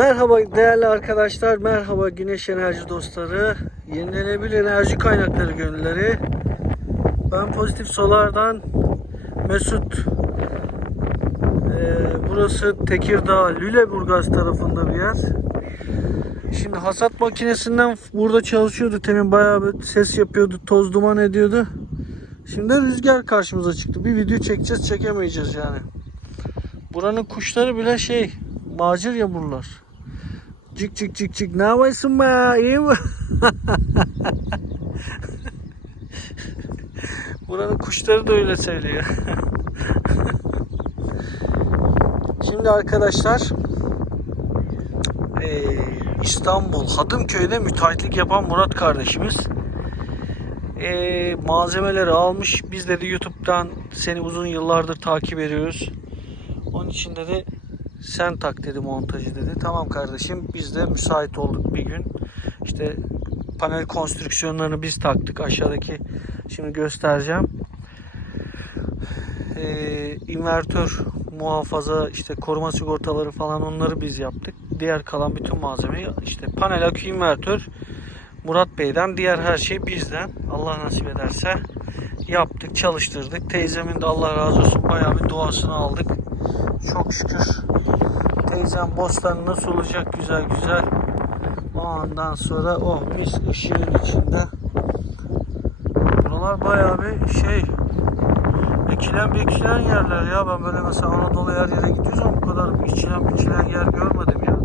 Merhaba değerli arkadaşlar, merhaba güneş enerji dostları, yenilenebilir enerji kaynakları gönülleri. Ben Pozitif Solar'dan Mesut. Ee, burası Tekirdağ, Lüleburgaz tarafında bir yer. Şimdi hasat makinesinden burada çalışıyordu. Temin bayağı bir ses yapıyordu, toz duman ediyordu. Şimdi rüzgar karşımıza çıktı. Bir video çekeceğiz, çekemeyeceğiz yani. Buranın kuşları bile şey, macir ya Cik cik cik cik. Ne yapıyorsun be? İyi mi? Buranın kuşları da öyle söylüyor. Şimdi arkadaşlar eee, İstanbul Hadımköy'de müteahhitlik yapan Murat kardeşimiz malzemeleri almış. Biz dedi YouTube'dan seni uzun yıllardır takip ediyoruz. Onun için dedi sen tak dedi montajı dedi. Tamam kardeşim biz de müsait olduk bir gün. İşte panel konstrüksiyonlarını biz taktık aşağıdaki şimdi göstereceğim. Ee, invertör muhafaza işte koruma sigortaları falan onları biz yaptık. Diğer kalan bütün malzemeyi işte panel akü invertör Murat Bey'den diğer her şey bizden Allah nasip ederse yaptık çalıştırdık. Teyzemin de Allah razı olsun bayağı bir duasını aldık. Çok şükür teyzem bostanını sulacak güzel güzel. Ondan sonra oh mis ışığın içinde. Buralar bayağı bir şey ekilen biçilen yerler ya. Ben böyle mesela Anadolu her yere gidiyoruz ama bu kadar biçilen biçilen yer görmedim ya.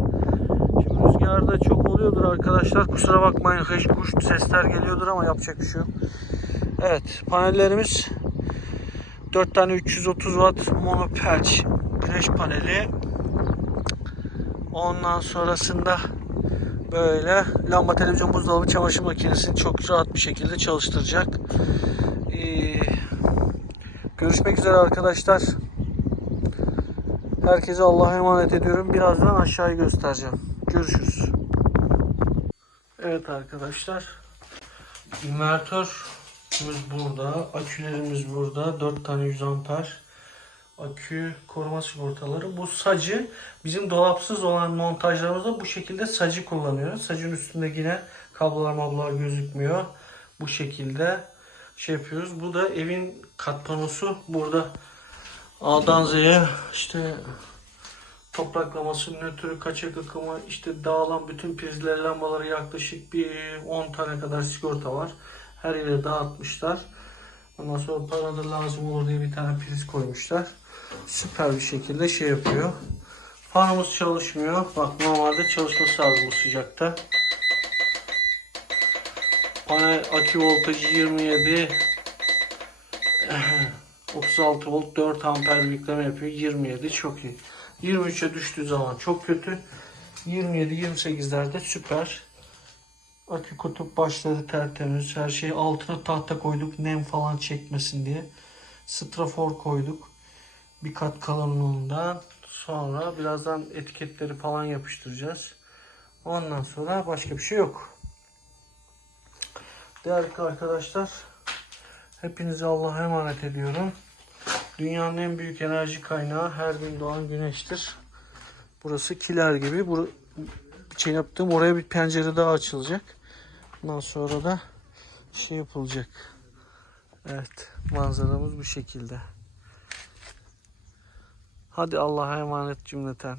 Şimdi rüzgarda çok oluyordur arkadaşlar. Kusura bakmayın hış kuş sesler geliyordur ama yapacak bir şey yok. Evet panellerimiz 4 tane 330 watt monopelç güneş paneli. Ondan sonrasında böyle lamba televizyon buzdolabı çamaşır makinesini çok rahat bir şekilde çalıştıracak. Ee, görüşmek üzere arkadaşlar. Herkese Allah'a emanet ediyorum. Birazdan aşağıyı göstereceğim. Görüşürüz. Evet arkadaşlar. İnvertörümüz burada. Akülerimiz burada. 4 tane 100 amper. Akü koruma sigortaları. Bu sacı bizim dolapsız olan montajlarımızda bu şekilde sacı kullanıyoruz. Sacın üstünde yine kablolar mablolar gözükmüyor. Bu şekilde şey yapıyoruz. Bu da evin kat panosu. Burada A'dan Z'ye işte topraklaması, nötrü, kaçak akımı, işte dağılan bütün prizler, lambaları yaklaşık bir 10 tane kadar sigorta var. Her yere dağıtmışlar. Ondan sonra para da lazım olur diye bir tane priz koymuşlar. Süper bir şekilde şey yapıyor. Fanımız çalışmıyor. Bak normalde çalışması lazım bu sıcakta. Panel akü voltajı 27 36 volt 4 amper yükleme yapıyor. 27 çok iyi. 23'e düştüğü zaman çok kötü. 27-28'lerde süper. Akü kutup başları tertemiz. Her şey altına tahta koyduk. Nem falan çekmesin diye. Strafor koyduk. Bir kat kalınlığında. Sonra birazdan etiketleri falan yapıştıracağız. Ondan sonra başka bir şey yok. Değerli arkadaşlar hepinizi Allah'a emanet ediyorum. Dünyanın en büyük enerji kaynağı her gün doğan güneştir. Burası kiler gibi. Bur şey yaptım. Oraya bir pencere daha açılacak. Ondan sonra da şey yapılacak. Evet. Manzaramız bu şekilde. Hadi Allah'a emanet cümleten.